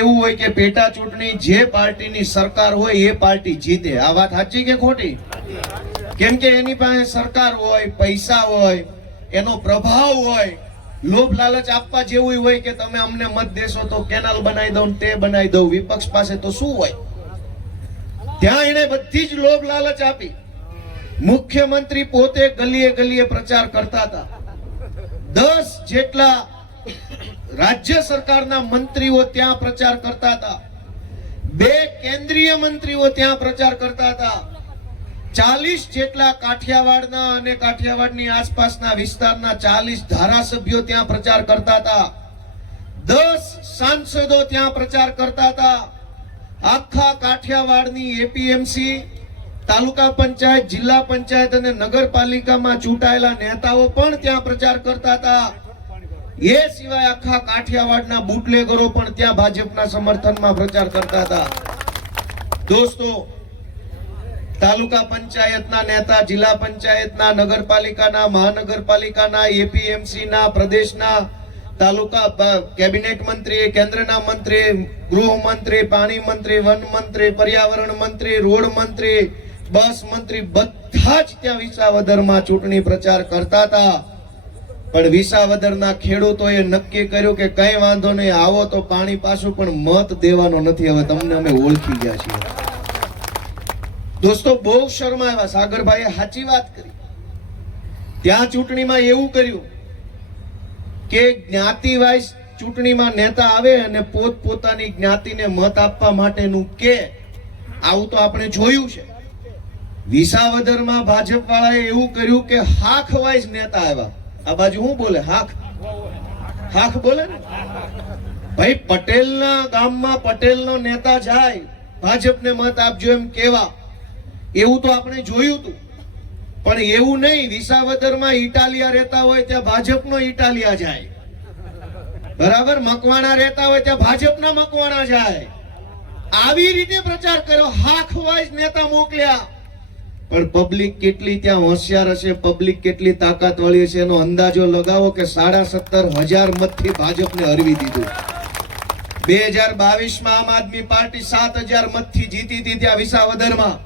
એવું હોય કે પેટા ચૂંટણી જે પાર્ટીની સરકાર હોય એ પાર્ટી જીતે. આ વાત સાચી કે ખોટી? કેમ કે એની પાસે સરકાર હોય, પૈસા હોય, એનો પ્રભાવ હોય, લોભ લાલચ આપવા જેવું હોય કે તમે અમને મત દેશો તો કેનાલ બનાવી દઉં તે બનાવી દઉં. વિપક્ષ પાસે તો શું હોય? ત્યાં એને બધી જ લોભ લાલચ આપી. મુખ્યમંત્રી પોતે ગલીએ ગલીએ પ્રચાર કરતા હતા. દસ જેટલા રાજ્ય સરકારના મંત્રીઓ ત્યાં પ્રચાર કરતા હતા. બે કેન્દ્રીય મંત્રીઓ ત્યાં પ્રચાર કરતા હતા. ચાલીસ જેટલા કાઠિયાવાડના અને કાઠિયાવાડની આસપાસના વિસ્તારના ચાલીસ ધારાસભ્યો ત્યાં પ્રચાર કરતા હતા. દસ સાંસદો ત્યાં પ્રચાર કરતા હતા. આખા કાઠિયાવાડની એપીએમસી તાલુકા પંચાયત, જિલ્લા પંચાયત અને નગરપાલિકામાં ચૂંટાયેલા નેતાઓ પણ ત્યાં પ્રચાર કરતા હતા. એ સિવાય આખા કાઠિયાવાડના બુટલેગરો પણ ત્યાં ભાજપના સમર્થનમાં પ્રચાર કરતા હતા. દોસ્તો, તાલુકા પંચાયતના નેતા, જિલ્લા પંચાયતના, નગરપાલિકાના, મહાનગરપાલિકાના, એપીએમસીના, પ્રદેશના, તાલુકા કેબિનેટ મંત્રી, કેન્દ્રના મંત્રી ગૃહમંત્રી પાણી મંત્રી, વન મંત્રી, પર્યાવરણ મંત્રી, રોડ મંત્રી, બસ મંત્રી, બધા જ ત્યાં વિસાવદરમાં ચૂંટણી પ્રચાર કરતા હતા. પણ વિસાવદરના ખેડૂતોએ નક્કી કર્યું કે કઈ વાંધો નહીં, આવો તો પાણી પાછું, પણ મત દેવાનો નથી. હવે તમને અમે ઓળખી ગયા છીએ. દોસ્તો, બહુ શર્મા આવ્યા સાગરભાઈએ સાચી વાત કરી. ત્યાં ચૂંટણીમાં એવું કર્યું કે જ્ઞાતિ વાઇઝ ચૂંટણીમાં નેતા આવે અને પોત પોતાની જ્ઞાતિને મત આપવા માટેનું કે, આવું તો આપણે જોયું છે. વિસાવદરમાં ભાજપ વાળાએ એવું કર્યું કે હાખ વાઇઝ નેતા આવ્યા. આ બાજુ હું બોલે? હાખ હાખ બોલે ને? ભાઈ, પટેલના ગામમાં પટેલનો નેતા જાય, ભાજપને મત આપજો એમ કેવા. એવું તો આપણે જોયું હતું પણ એવું નહીં, વિસાવદરમાં ઇટાલિયા રહેતા હોય ત્યાં ભાજપનો ઇટાલિયા જાય. બરાબર? મકવાણા રહેતા હોય ત્યાં ભાજપના મકવાણા જાય. આવી રીતે પ્રચાર કર્યો. હાખ વાઇઝ નેતા મોકલ્યા. પણ પબ્લિક કેટલી ત્યાં હોશિયાર હશે પબ્લિક કેટલી તાકાત વાળી હશે, એનો અંદાજો લગાવો કે સાડા સત્તર હજાર મતથી ભાજપને હરવી દીધું. બે હજાર બાવીસમાં આમ આદમી પાર્ટી સાત હજાર મતથી જીતી હતી ત્યાં વિસાવદરમાં.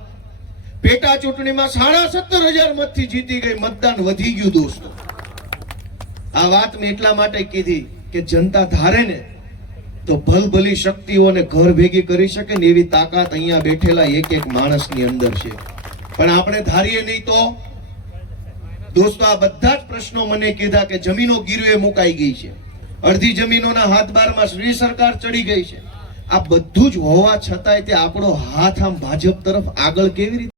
પેટા ચૂંટણીમાં સાડા સત્તર હજાર મતથી જીતી ગઈ, મતદાન વધી ગયું દોસ્તો. આ વાત મેં એટલા માટે કીધી કે જનતા ધારે ને તો ભલભલી શક્તિઓને ઘર ભેગી કરી શકે ને એવી તાકાત અહીંયા બેઠેલા એક એક માણસની અંદર છે. પણ આપણે ધારીએ નહીં તો? દોસ્તો, આ બધા જ પ્રશ્નો મને કીધા કે જમીનો ગીરવે મુકાઈ ગઈ છે. અડધી જમીનોના હાથ બારમાં શ્રી સરકાર ચડી ગઈ છે. આ બધું જ હોવા છતાંય તે આપણો હાથ આમ ભાજપ તરફ આગળ કેવી રીતે